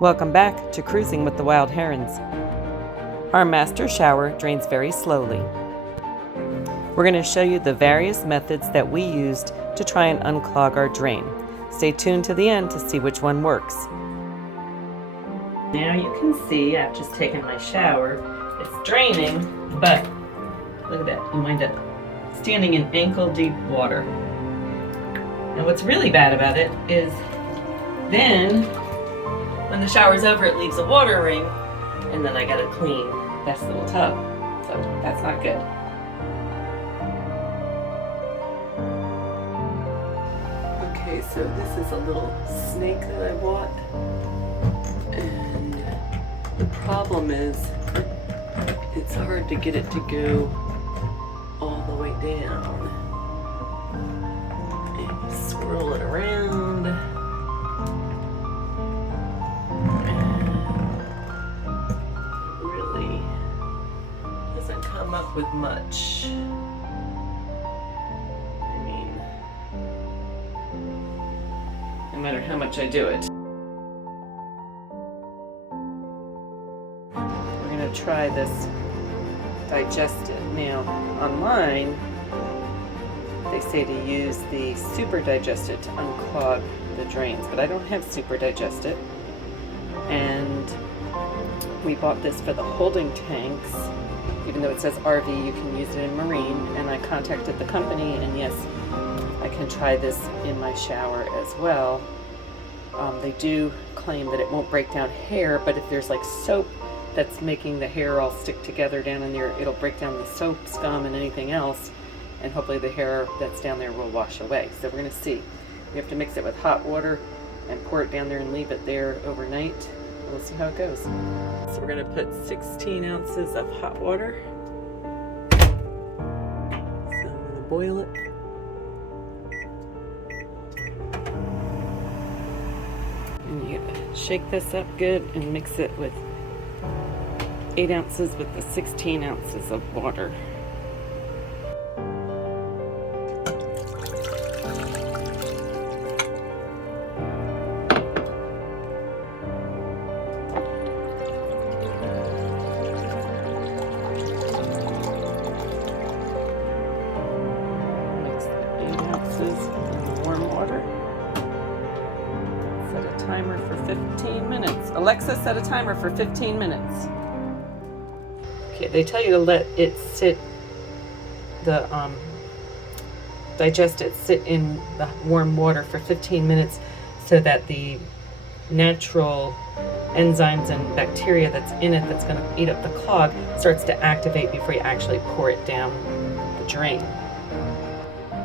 Welcome back to Cruising with the Wild Herons. Our master shower drains very slowly. We're going to show you the various methods that we used to try and unclog our drain. Stay tuned to the end to see which one works. Now you can see I've just taken my shower. It's draining, but look at that, you wind up standing in ankle-deep water. And what's really bad about it is then when the shower's over, it leaves a water ring, and then I gotta clean this little tub. So that's not good. Okay, so this is a little snake that I bought. And the problem is it's hard to get it to go all the way down. And swirl it around. Come up with much. I mean, no matter how much I do it. We're going to try this digestive. Now, online, they say to use the super digestive to unclog the drains, but I don't have super digestive. And we bought this for the holding tanks. Even though it says RV, you can use it in marine, and I contacted the company, and yes, I can try this in my shower as well. They do claim that it won't break down hair, but if there's like soap that's making the hair all stick together down in there, it'll break down the soap scum and anything else, and hopefully the hair that's down there will wash away. So we're going to see. We have to mix it with hot water and pour it down there and leave it there overnight. We'll see how it goes. So we're going to put 16 ounces of hot water. So I'm going to boil it. And you shake this up good and mix it with 8 ounces with the 16 ounces of water. Warm water. Set a timer for 15 minutes. Alexa, set a timer for 15 minutes. Okay, they tell you to let it sit, digest it, sit in the warm water for 15 minutes so that the natural enzymes and bacteria that's in it that's going to eat up the clog starts to activate before you actually pour it down the drain.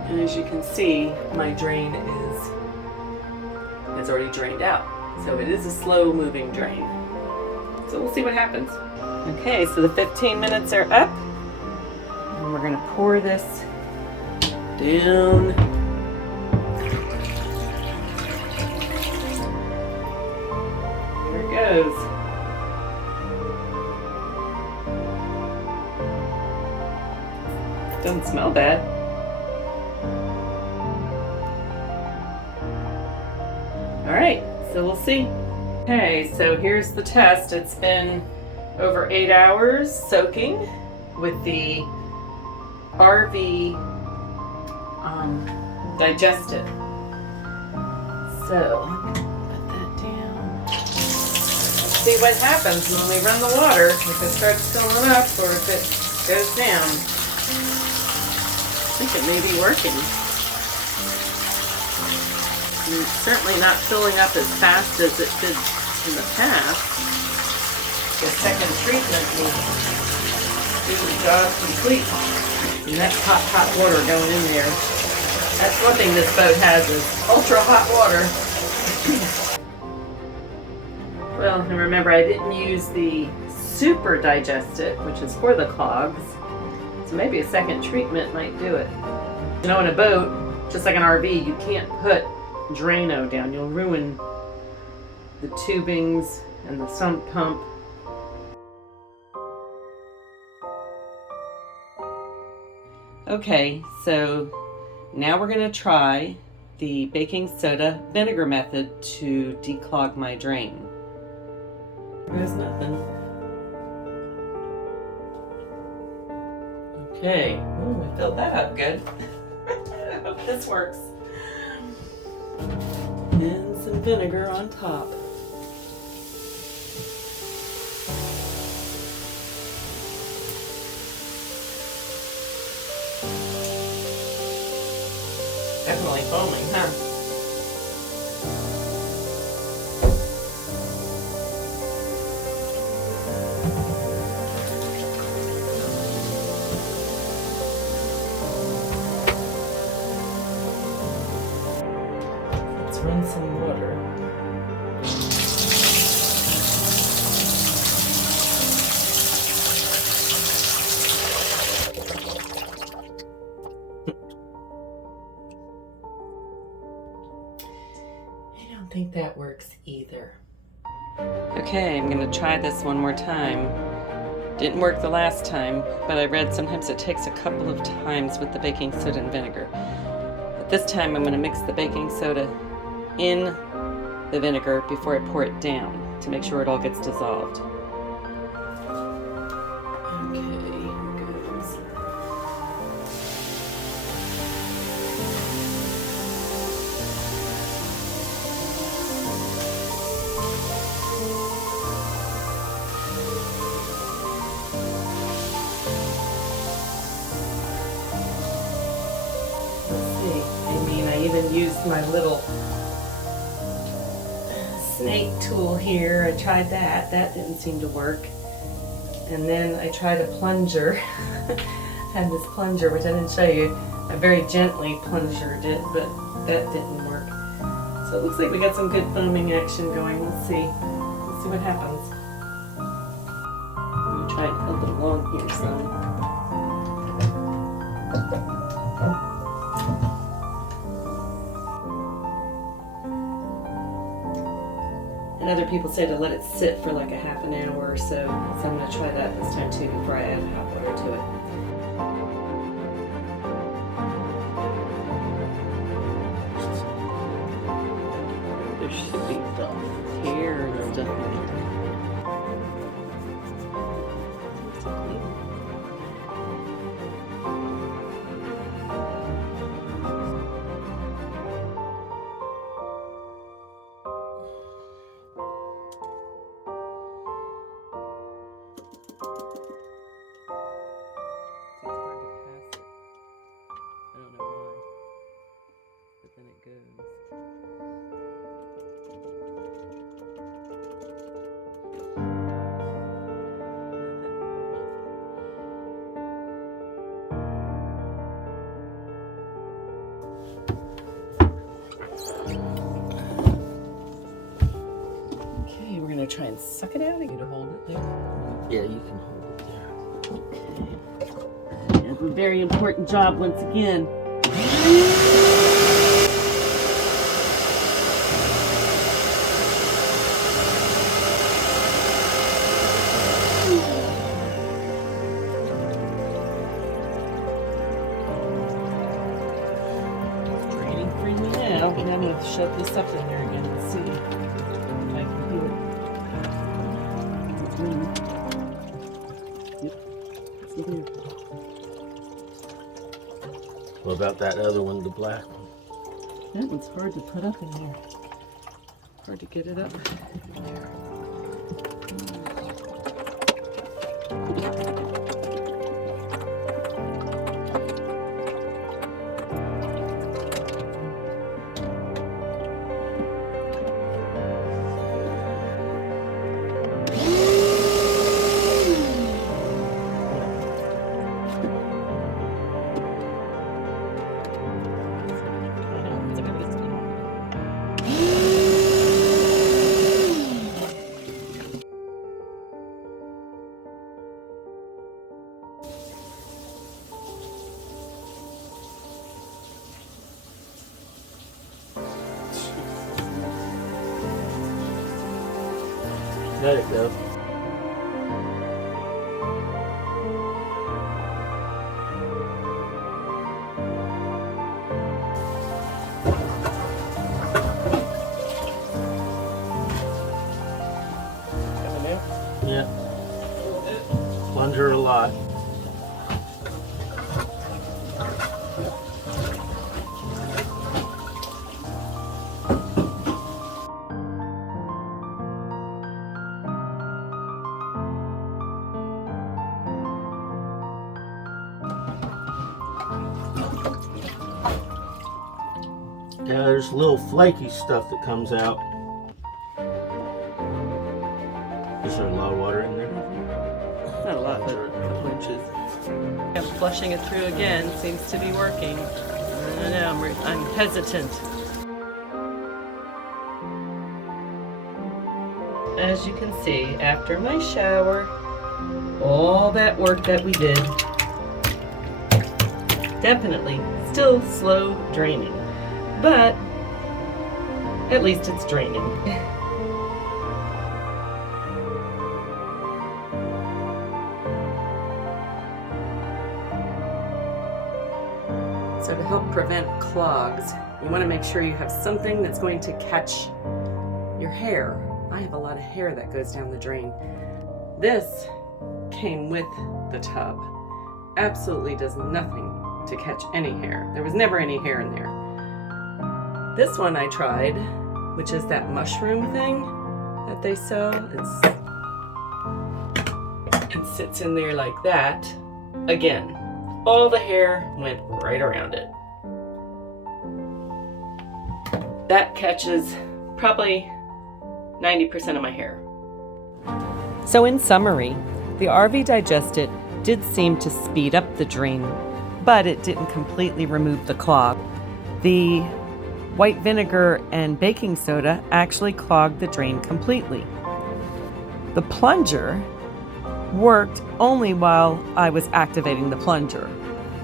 And as you can see, my drain is already drained out. So it is a slow moving drain. So we'll see what happens. Okay, so the 15 minutes are up. And we're gonna pour this down. Here it goes. Doesn't smell bad. Alright, so we'll see. Okay, so here's the test. It's been over 8 hours soaking with the RV digestive. So, put that down. See what happens when we run the water, if it starts filling up or if it goes down. I think it may be working. It's certainly not filling up as fast as it did in the past. The second treatment will do the job complete. And that's hot water going in there. That's one thing this boat has is ultra hot water. Well, and remember I didn't use the super digestive, which is for the clogs. So maybe a second treatment might do it. You know, in a boat, just like an RV, you can't put Drano down. You'll ruin the tubings and the sump pump. Okay, so now we're going to try the baking soda vinegar method to declog my drain. There's nothing. Okay. Ooh, we filled that up good. I hope this works. And some vinegar on top. Definitely foaming, huh? Let's run some water. I don't think that works either. Okay, I'm gonna try this one more time. Didn't work the last time, but I read sometimes it takes a couple of times with the baking soda and vinegar. But this time I'm gonna mix the baking soda in the vinegar before I pour it down to make sure it all gets dissolved. Okay, here goes. I even used my little snake tool here. I tried that. That didn't seem to work. And then I tried a plunger. I had this plunger, which I didn't show you. I very gently plungered it, but that didn't work. So it looks like we got some good foaming action going. Let's see. Let's see what happens. I'm going to try it a little long here some. And other people say to let it sit for like a half an hour or so. So I'm going to try that this time too before I add hot water to it. There should be stuff here and stuff here. Then it goes. Okay, we're gonna try and suck it out. You to hold it there. Yeah, you can hold it there. Okay. That's a very important job once again. Draining freely now. And I'm going to shove this up in there again and see if I can do it. Yep. See here. What about that other one, the black one? That one's hard to put up in here. Hard to get it up. Let it go. Coming out? plunger a lot. Yeah, there's little flaky stuff that comes out. Is there a lot of water in there? Not a lot, but a couple inches. Yeah, flushing it through again seems to be working. I don't know, I'm hesitant. As you can see, after my shower, all that work that we did, definitely still slow draining. But at least it's draining. So to help prevent clogs, you want to make sure you have something that's going to catch your hair. I have a lot of hair that goes down the drain. This came with the tub. Absolutely does nothing to catch any hair. There was never any hair in there. This one I tried, which is that mushroom thing that they sell. It sits in there like that. Again, all the hair went right around it. That catches probably 90% of my hair. So in summary, the RV Digestate did seem to speed up the drain, but it didn't completely remove the clog. The white vinegar and baking soda actually clogged the drain completely. The plunger worked only while I was activating the plunger.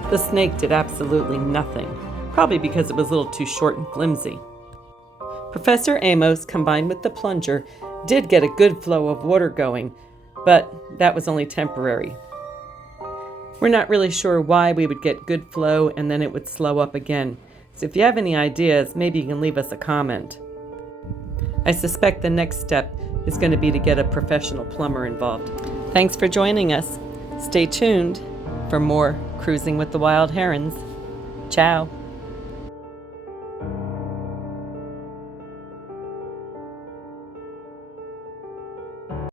The snake did absolutely nothing, probably because it was a little too short and flimsy. Professor Amos, combined with the plunger, did get a good flow of water going, but that was only temporary. We're not really sure why we would get good flow and then it would slow up again. So if you have any ideas, maybe you can leave us a comment. I suspect the next step is going to be to get a professional plumber involved. Thanks for joining us. Stay tuned for more Cruising with the Wild Herons. Ciao.